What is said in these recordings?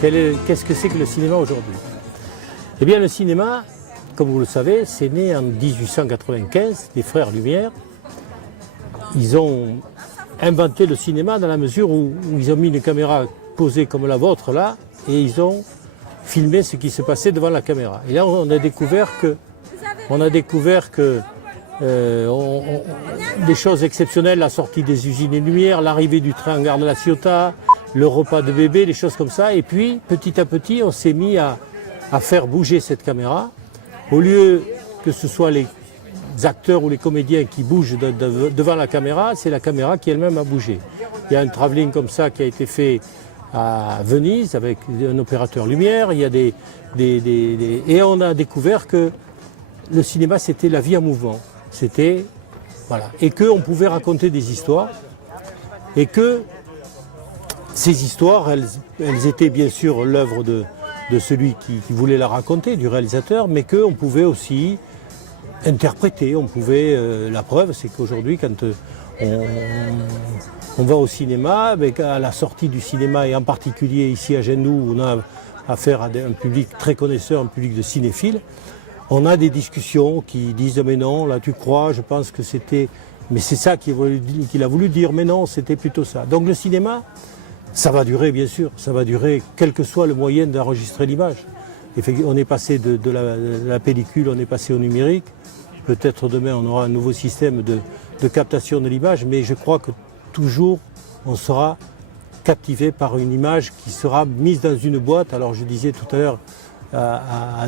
Qu'est-ce que c'est que le cinéma aujourd'hui? Eh bien, le cinéma, comme vous le savez, c'est né en 1895, les frères Lumière. Ils ont inventé le cinéma dans la mesure où ils ont mis une caméra posée comme la vôtre là, et ils ont filmé ce qui se passait devant la caméra. Et là, on a découvert que des choses exceptionnelles, la sortie des usines et lumières, l'arrivée du train en gare de la Ciotat, le repas de bébé, des choses comme ça. Et puis, petit à petit, on s'est mis à faire bouger cette caméra. Au lieu que ce soit les acteurs ou les comédiens qui bougent devant la caméra, c'est la caméra qui elle-même a bougé. Il y a un travelling comme ça qui a été fait à Venise avec un opérateur lumière. Il y a et on a découvert que le cinéma, c'était la vie en mouvement. C'était, voilà. Et qu'on pouvait raconter des histoires. Et que ces histoires, elles étaient bien sûr l'œuvre de celui qui voulait la raconter, du réalisateur, mais qu'on pouvait aussi interpréter. On pouvait, la preuve, c'est qu'aujourd'hui, quand on va au cinéma, à la sortie du cinéma, et en particulier ici à Gênes, où on a affaire à un public très connaisseur, un public de cinéphiles, on a des discussions qui disent « mais non, là tu crois, je pense que c'était… » Mais c'est ça qu'il a voulu dire, mais non, c'était plutôt ça. Donc le cinéma, ça va durer bien sûr, ça va durer quel que soit le moyen d'enregistrer l'image. On est passé de la pellicule, on est passé au numérique. Peut-être demain on aura un nouveau système de captation de l'image, mais je crois que toujours on sera captivé par une image qui sera mise dans une boîte. Alors je disais tout à l'heure à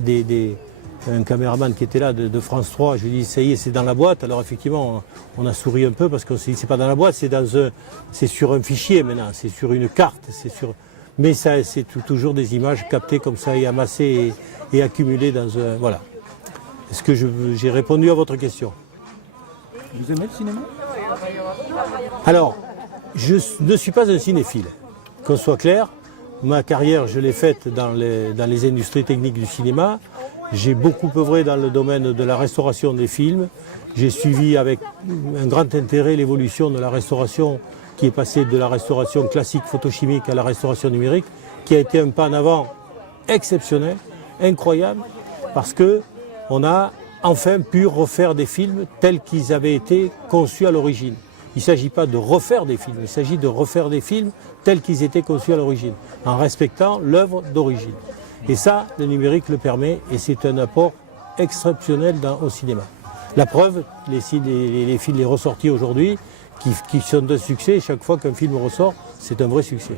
un caméraman qui était là de France 3, je lui dis ça y est, c'est dans la boîte. Alors effectivement on a souri un peu parce qu'on s'est dit c'est pas dans la boîte, c'est sur un fichier maintenant, c'est sur une carte, mais ça c'est toujours des images captées comme ça et amassées et accumulées dans un… Voilà. Est-ce que j'ai répondu à votre question? Vous aimez le cinéma? Alors, je ne suis pas un cinéphile, qu'on soit clair. Ma carrière, je l'ai faite dans les industries techniques du cinéma. J'ai beaucoup œuvré dans le domaine de la restauration des films. J'ai suivi avec un grand intérêt l'évolution de la restauration qui est passée de la restauration classique photochimique à la restauration numérique, qui a été un pas en avant exceptionnel, incroyable, parce que on a enfin pu refaire des films tels qu'ils avaient été conçus à l'origine. Il ne s'agit pas de refaire des films, il s'agit de refaire des films tels qu'ils étaient conçus à l'origine, en respectant l'œuvre d'origine. Et ça, le numérique le permet, et c'est un apport exceptionnel au cinéma. La preuve, les films ressortis aujourd'hui, qui sont d'un succès, chaque fois qu'un film ressort, c'est un vrai succès.